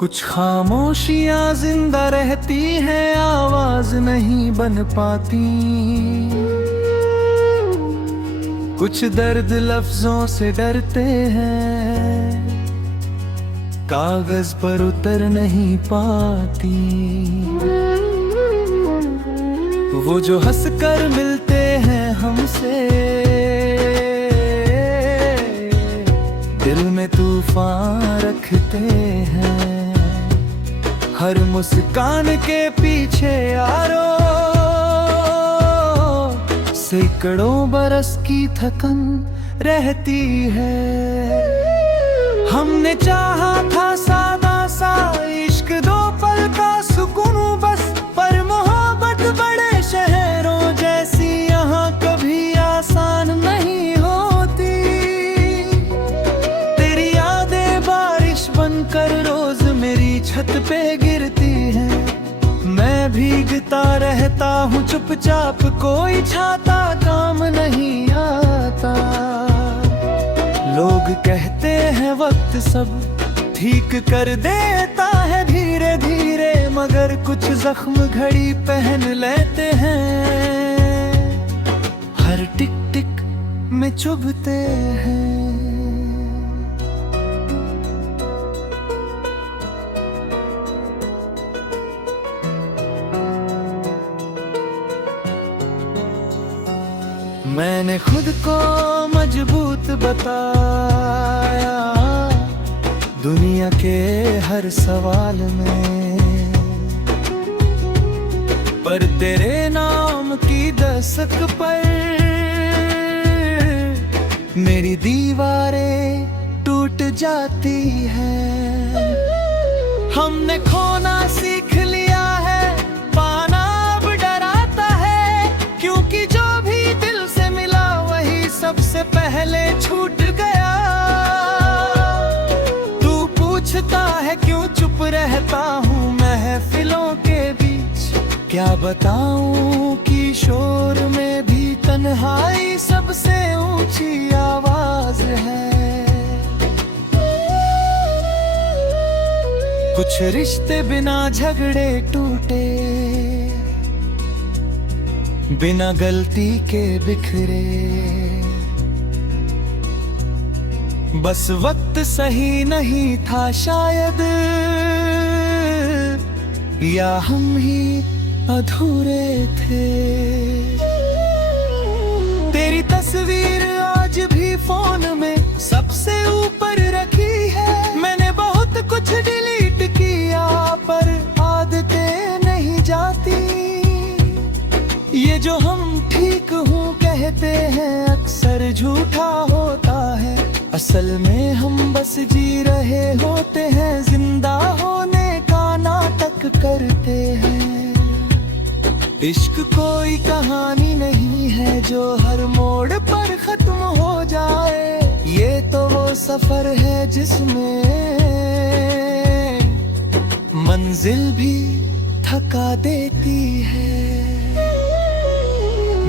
कुछ खामोशियां जिंदा रहती हैं, आवाज नहीं बन पाती। कुछ दर्द लफ्जों से डरते हैं, कागज पर उतर नहीं पाती। वो जो हंसकर मिलते हैं हमसे, दिल में तूफान रखते हैं। हर मुस्कान के पीछे यारो सैकड़ों बरस की थकन रहती है। हमने चाहा था सादा सा इश्क, दो पल का सुकून बस, पर मोहब्बत बड़े शहरों जैसी यहाँ कभी आसान नहीं होती। तेरी यादें बारिश बनकर रोज मेरी छत पे गिरती हैं। मैं भीगता रहता हूँ चुपचाप, कोई छाता काम नहीं आता। लोग कहते हैं वक्त सब ठीक कर देता है धीरे धीरे, मगर कुछ जख्म घड़ी पहन लेते हैं, हर टिक टिक में चुभते हैं। मैंने खुद को मजबूत बताया दुनिया के हर सवाल में, पर तेरे नाम की दस्तक पर मेरी दीवारें टूट जाती हैं। हमने खोना सीख लिया है, पाना अब डराता है, क्योंकि जो भी दिल से मिला वही सबसे पहले छूट गया। तू पूछता है क्यों चुप रहता हूँ महफिलों के बीच, क्या बताऊं कि शोर में भी तन्हाई सबसे ऊंची आवाज है। कुछ रिश्ते बिना झगड़े टूटे, बिना गलती के बिखरे, बस वक्त सही नहीं था शायद, या हम ही अधूरे थे। तेरी तस्वीर आज भी फोन में सबसे ऊपर रखी है। मैंने बहुत कुछ डिलीट किया पर आदतें नहीं जाती। ये जो हम ठीक हूँ कहते हैं अक्सर झूठा होता है, असल में हम बस जी रहे होते हैं, जिंदा होने का नाटक करते हैं। इश्क कोई कहानी नहीं है जो हर मोड़ पर खत्म हो जाए, ये तो वो सफर है जिसमें मंजिल भी थका देती है।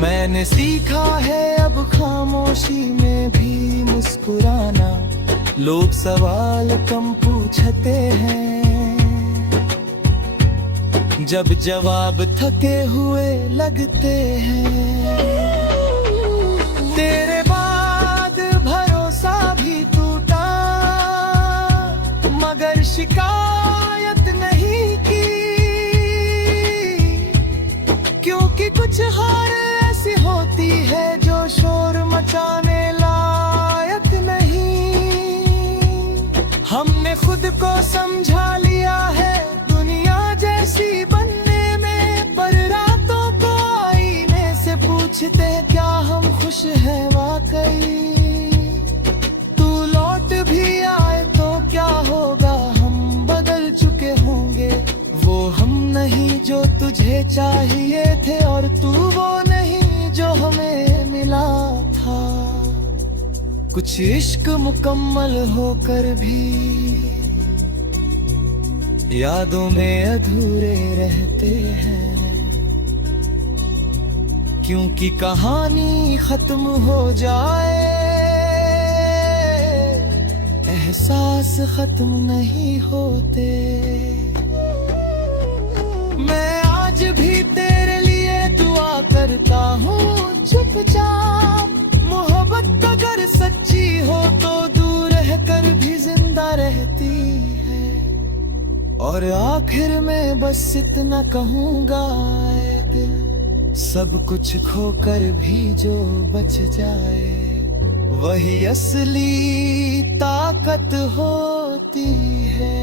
मैंने सीखा है अब खामोशी में भी मुस्कुराना, लोग सवाल कम पूछते हैं, जब जवाब थके हुए लगते हैं। तेरे बाद भरोसा भी टूटा, मगर शिकायत नहीं की, क्योंकि कुछ हार ऐसी होती है जो शोर मचाने लायक नहीं। हमने खुद को समझा लिया है दुनिया जैसी बनने में, पर रातों को आईने से पूछते क्या हम खुश हैं वाकई। तू लौट भी आए तो क्या होगा, हम बदल चुके होंगे, वो हम नहीं जो तुझे चाहिए थे, और तू वो नहीं जो हमें मिला था। कुछ इश्क मुकम्मल होकर भी यादों में अधूरे रहते हैं, क्योंकि कहानी खत्म हो जाए एहसास खत्म नहीं होते। मैं आज भी तेरे लिए दुआ करता हूँ चुपचाप। मोहब्बत अगर सच्ची हो तो दूर रहकर भी जिंदा रहती है। और आखिर में बस इतना कहूँगा ऐ दिल, सब कुछ खोकर भी जो बच जाए वही असली ताकत होती है।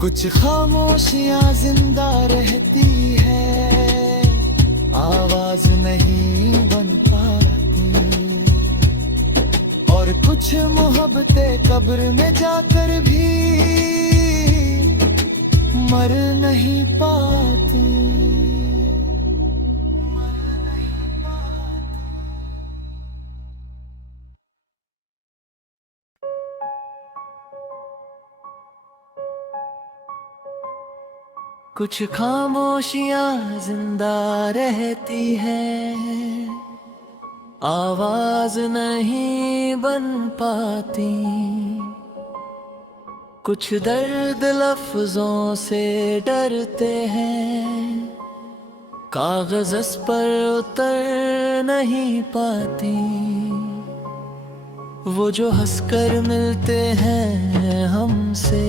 कुछ खामोशियां जिंदा रहती है, आवाज नहीं बन पाती। और कुछ मोहब्बतें कब्र में जाकर भी मर नहीं पाती। कुछ खामोशियां जिंदा रहती हैं, आवाज नहीं बन पाती। कुछ दर्द लफ्जों से डरते हैं, कागज इस पर उतर नहीं पाती। वो जो हंसकर मिलते हैं हमसे,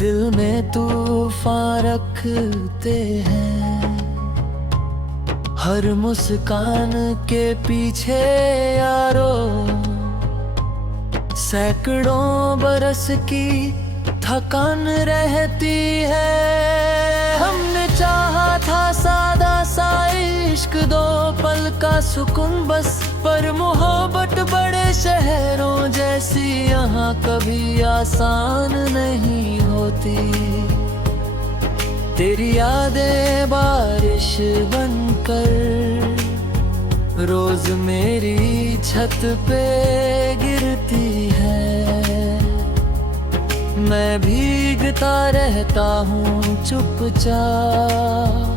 दिल में तूफान रखते हैं। हर मुस्कान के पीछे यारो सैकड़ों बरस की थकान रहती है। हमने चाहा था सादा सा इश्क, दो पल का सुकून बस, पर मोहब्बत बड़े शहरों जैसी यहाँ कभी आसान नहीं होती। तेरी यादें बारिश बनकर रोज मेरी छत पे गिरती है। मैं भीगता रहता हूँ चुपचाप,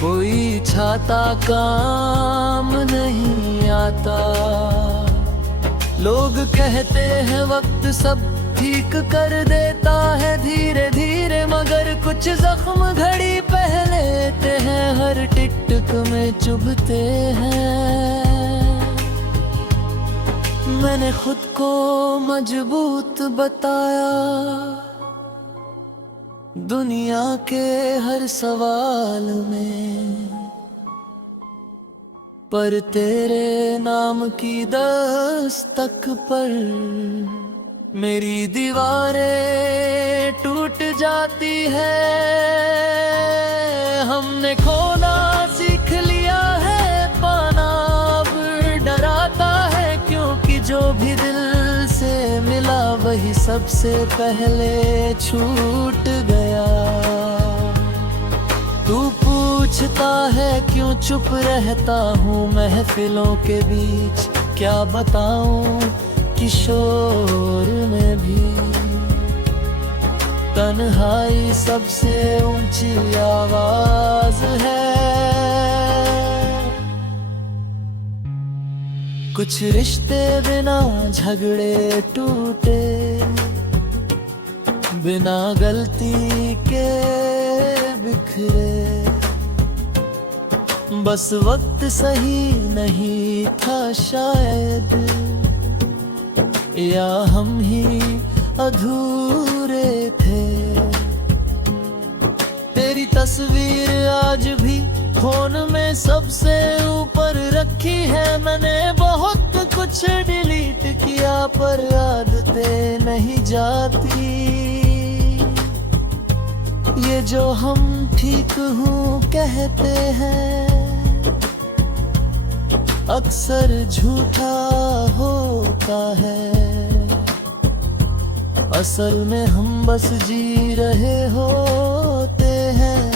कोई छाता काम नहीं आता। लोग कहते हैं वक्त सब ठीक कर देता है धीरे धीरे, मगर कुछ जख्म घड़ी पहलेते हैं, हर टिक टिक में चुभते हैं। मैंने खुद को मजबूत बताया दुनिया के हर सवाल में, पर तेरे नाम की दस्तक पर मेरी दीवारें टूट जाती है। हमने खोना सीख लिया है, पाना अब डराता है, क्योंकि जो भी दिल से मिला वही सबसे पहले छूट गया। तू पूछता है क्यों चुप रहता हूँ महफिलों के बीच, क्या बताऊं किशोर में भी तन्हाई सबसे ऊंची आवाज है। कुछ रिश्ते बिना झगड़े टूटे, बिना गलती के बिखरे। बस वक्त सही नहीं था शायद, या हम ही अधूरे थे। तेरी तस्वीर आज भी फोन में सबसे ऊपर रखी है। मैंने बहुत कुछ डिलीट किया पर आदतें नहीं जाती। ये जो हम ठीक हूँ कहते हैं, अक्सर झूठा होता है। असल में हम बस जी रहे होते हैं,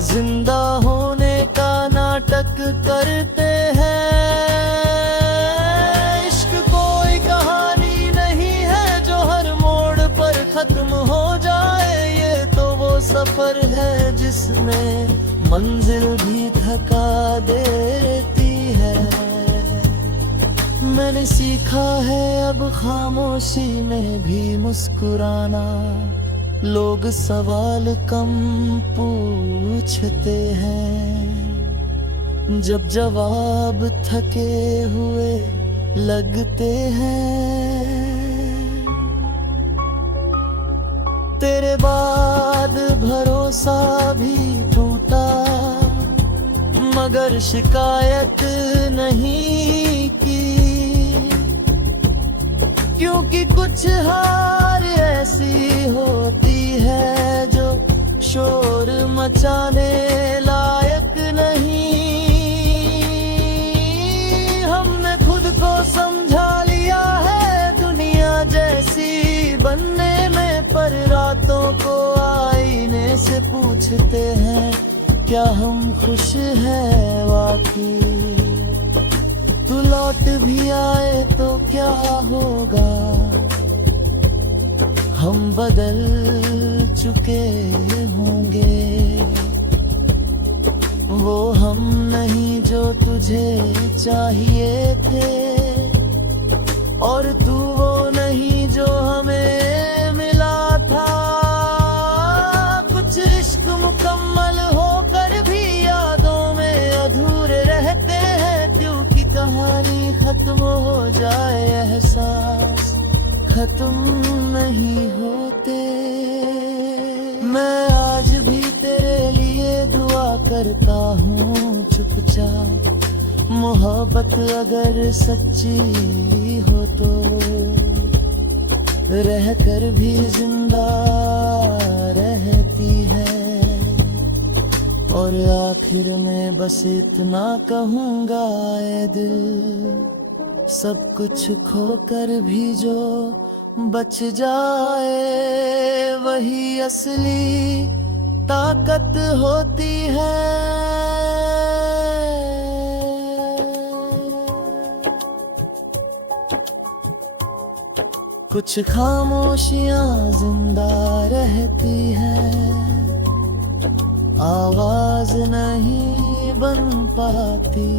जिंदा होने का नाटक करते हैं। इश्क कोई कहानी नहीं है जो हर मोड़ पर खत्म हो जाए, ये तो वो सफर है जिसमें मंजिल भी थका देती है। मैंने सीखा है अब खामोशी में भी मुस्कुराना। लोग सवाल कम पूछते हैं, जब जवाब थके हुए लगते हैं। तेरे बाद भरोसा भी टूटा, मगर शिकायत नहीं की, क्योंकि कुछ हार ऐसी होती है जो शोर मचाने लायक नहीं। हमने खुद को समझा लिया है दुनिया जैसी बनने में, पर रातों को आईने से पूछते हैं क्या हम खुश हैं वाकई। तू लौट भी आए तो क्या होगा, हम बदल चुके होंगे। वो हम नहीं जो तुझे चाहिए थे, और तू वो नहीं जो हमें मिला था। कुछ इश्क मुकम्मल होकर भी यादों में अधूरे रहते हैं, क्योंकि कहानी खत्म हो जाए एहसास खत्म नहीं होते। मैं आज भी तेरे लिए दुआ करता हूँ चुपचाप, मोहब्बत अगर सच्ची हो तो रह कर भी जिंदा रहती है। और आखिर में बस इतना कहूँगा ऐ दिल, सब कुछ खोकर भी जो बच जाए वही असली ताकत होती है। कुछ खामोशियां जिंदा रहती हैं, आवाज नहीं बन पाती,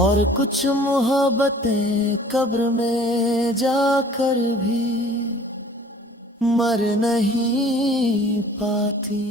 और कुछ मोहब्बतें कब्र में जाकर भी मर नहीं पाती।